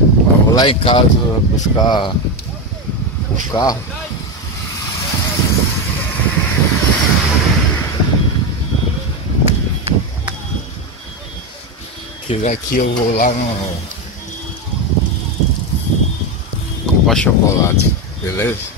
Eu vou lá em casa buscar o carro. Que daqui eu vou lá no comprar chocolate, beleza?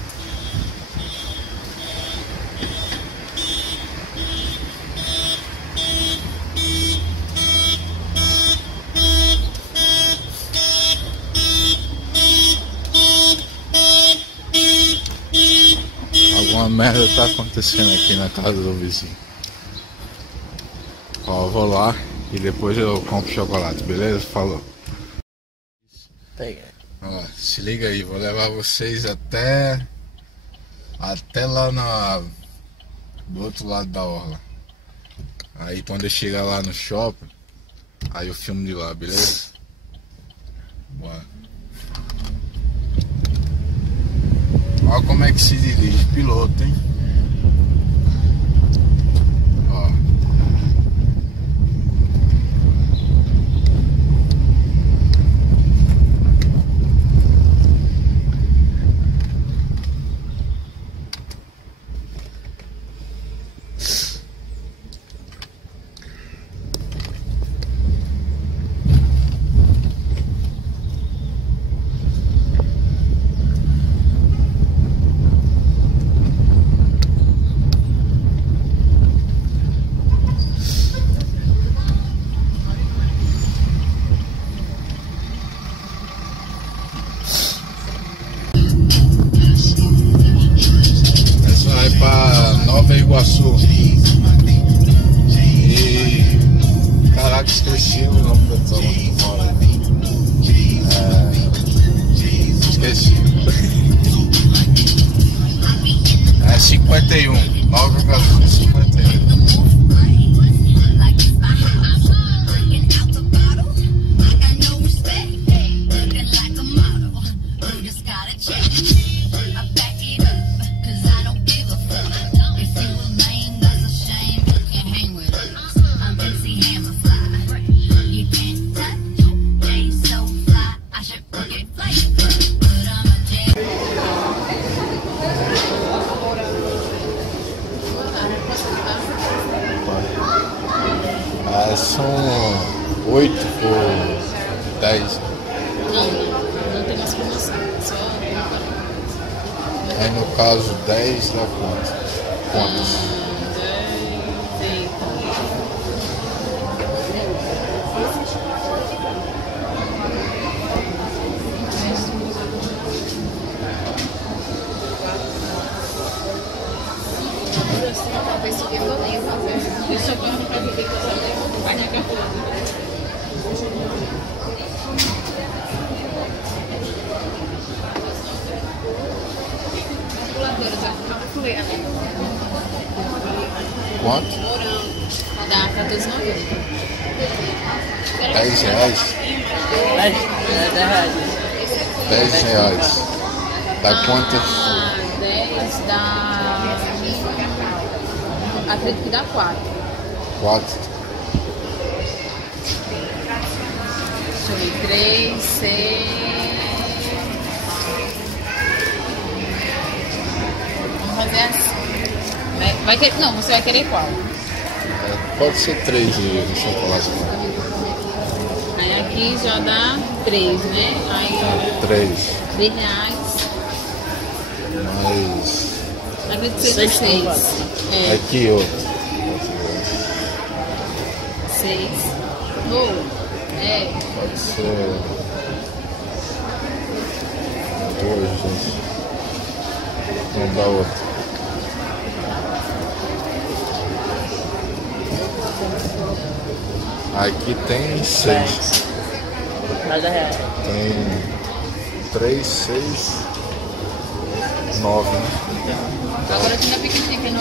Alguma merda tá acontecendo aqui na casa do vizinho. Ó, eu vou lá e depois eu compro chocolate, beleza? Falou. Ó, se liga aí, vou levar vocês até lá do outro lado da orla. Aí quando eu chegar lá no shopping, aí eu filmo de lá, beleza? Bora. Olha como é que se dirige, piloto, hein? Ó. Nova Iguaçu. E caraca, esqueci o nome da zona que tu mora. Esqueci. É 51. Nova Iguaçu 51. São 8 por 10. Não tem mais promoção. Só aí no caso 10 dá quantos? 10. Talvez se eu nem fazer. Deixa eu ver para ver que eu só vai na calculadora. Calculadora, já calculei. Quanto? Dá R$14,90. 10 reais? 10 reais. Dá quantas? 10 dá. Acredito que dá 4. 4. Deixa eu ver. 3, 6. Vamos fazer assim. Vai querer, não, você vai querer qual? Pode ser 3 de chocolate. Aí aqui já dá 3, né? Aí 3. R$3. Mais. Acredito que seja 6. É. Aqui outro. 6. É. Pode ser 2. Vamos dar outro. Aqui tem 6. Tem 3, 6, 9, né? Agora aqui na pequenininha, que é 9,90.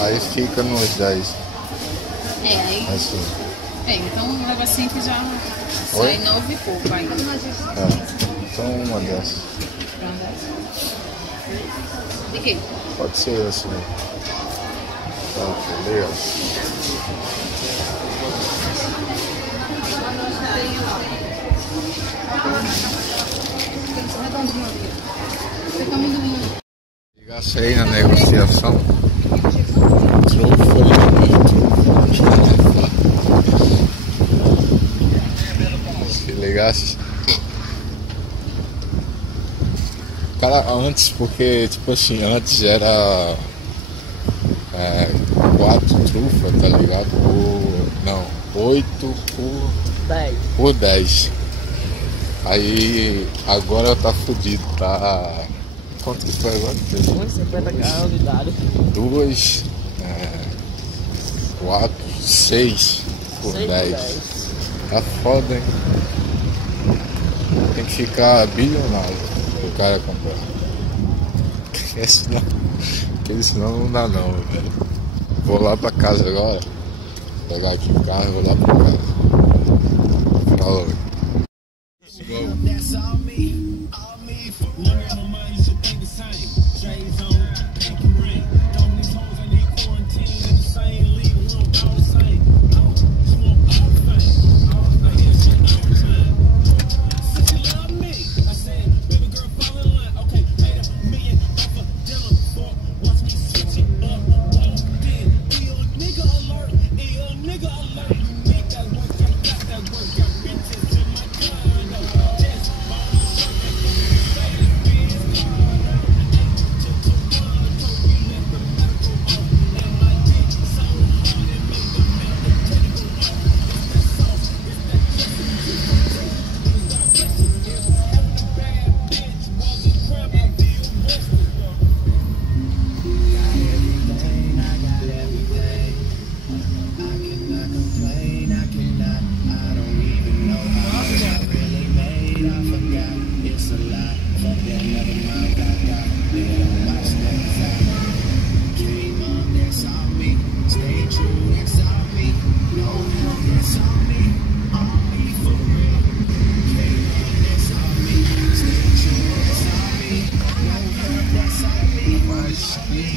Aí fica nos 10. É, aí. Assim. É, então leva assim que já sai 9 e pouco ainda. Então uma dessas. De quê? Pode ser assim. Beleza. Ligasse aí na negociação. Se ligasse. Cara, antes, porque tipo assim, antes era 4 trufas, tá ligado? Não, 8 por 10. Aí agora tá fudido, tá. Quanto que foi agora? 1,50 unidade. 2, 4, 6 por 10. Tá foda, hein? Tem que ficar bilionário pro cara comprar. Porque senão não dá não, velho. Vou lá pra casa agora. Pegar aqui o carro e vou lá pra casa. Falou.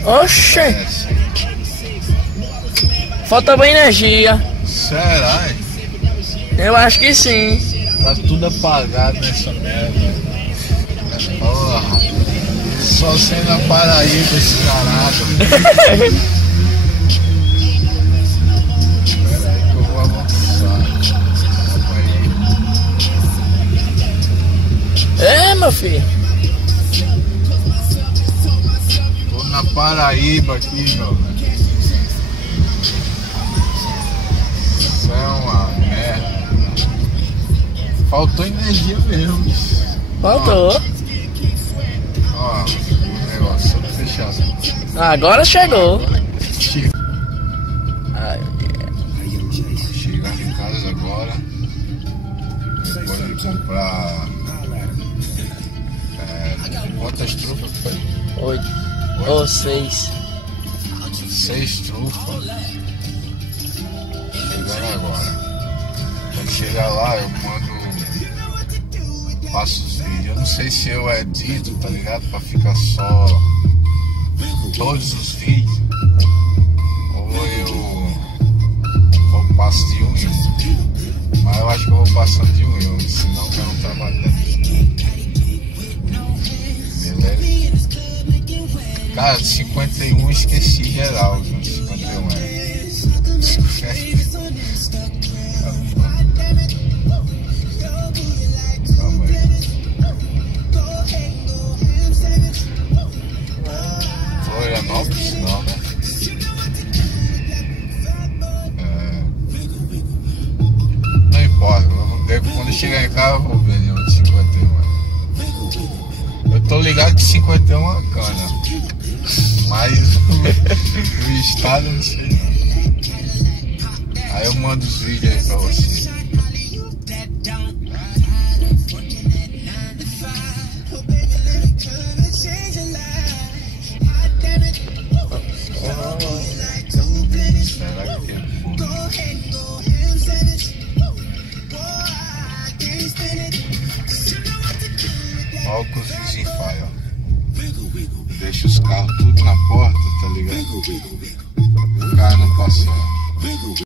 Oxê! Falta bem energia. Será? Eu acho que sim. Tá tudo apagado nessa merda. Porra. Só sendo a Paraíba esse caralho. Espera aí que eu vou avançar. É, meu filho. Tô na Paraíba aqui, meu velho. Isso é uma merda. Faltou energia mesmo. Faltou. Ó, o negócio todo fechado. Agora chegou. Chega. Ai, Chegar em casa agora. Depois de comprar. Quantas trufas foi? 8 ou 6. 6 trufas. Chegando agora. Quando chegar lá eu mando. Passo os vídeos. Eu não sei se eu edito, tá ligado? Pra ficar só todos os vídeos. Ou eu passo de um em um. Mas eu acho que eu vou passando de um em um, senão eu não trabalho. Beleza? Cara, 51 esqueci geral. 51 Calma aí. Florianópolis não, né? Não importa, quando eu chegar em casa eu vou ver nenhum de 51. Eu tô ligado que 51 é uma cana, mas o estado eu não sei não. Aí eu mando os vídeos aí pra você. Será que é fundo? Olha o que os vizinhos fazem, ó. Deixa os carros tudo na porta, tá ligado? O cara não passar.